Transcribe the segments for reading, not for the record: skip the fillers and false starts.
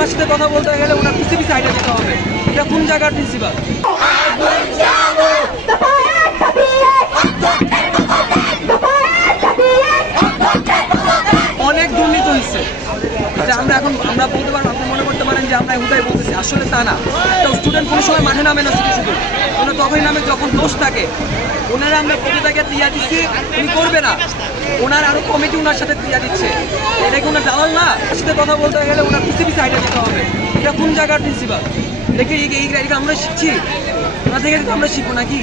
ওনার সাথে কথা বলতে গেলে ওনার পিছিয়ে সাইডে যেতে হবে। এটা কোন জায়গার প্রিন্সিপাল? অনেক দুর্নীতি হয়েছে। আমরা বলতে পারেন, আপনি মনে করতে পারেন যে আমরা হুদাই বলতেছি, আসলে তা না। একটা স্টুডেন্ট কোনো সময় মাঠে নামে না, শুধু ওনার তখনই নামে যখন দোষ থাকে। ওনারা আমরা প্রতিটাকে ক্রিয়া দিচ্ছি, উনি করবে না, ওনার আরো কমিটি ওনার সাথে ক্রিয়া দিচ্ছে। এটা কি ওনার দালাল না? সাথে কথা বলতে গেলে ওনার পিছিয়ে সাইডে যেতে হবে। এটা কোন জায়গার প্রিন্সিপাল? দেখি এইটা আমরা শিখছি, ওনার থেকে আমরা শিখবো নাকি?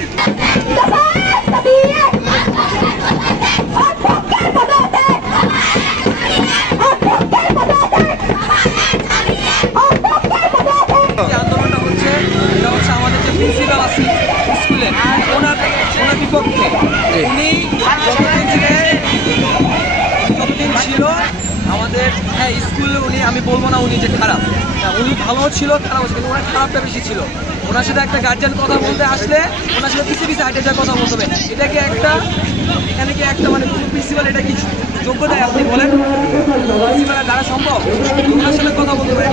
আন্দোলনটা হচ্ছে, এটা হচ্ছে আমাদের যে প্রিন্সিপাল আছে স্কুলে, ওনার বিপক্ষে। উনি যতদিন ছিল আমাদের স্কুলে, উনি, আমি বলবো না উনি যে খারাপ, উনি ভালো ছিল, খারাপ ছিল, কিন্তু ওনার খারাপটা বেশি ছিল। ওনার সাথে একটা গার্জিয়ান কথা বলতে আসলে ওনার সাথে পিছিয়ে হাইটে যা কথা বলতে হবে। এটা কি এখানে কি একটা মানে কোনো প্রিন্সিপাল এটা কি যোগ্য দেয় আপনি বলেন? প্রিন্সিপালের দ্বারা সম্ভব? ওনার সাথে কথা বলতে হবে।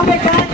I'm